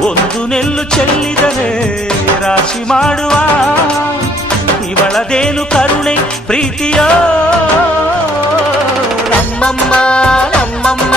ಒಂದು ನೆಲ್ಲು ಚೆಲ್ಲಿದರೆ ರಾಶಿ ಮಾಡುವ ಇವಳದೇನು ಕರುಣೆ ಪ್ರೀತಿಯೋ ನಮ್ಮಮ್ಮ ನಮ್ಮಮ್ಮ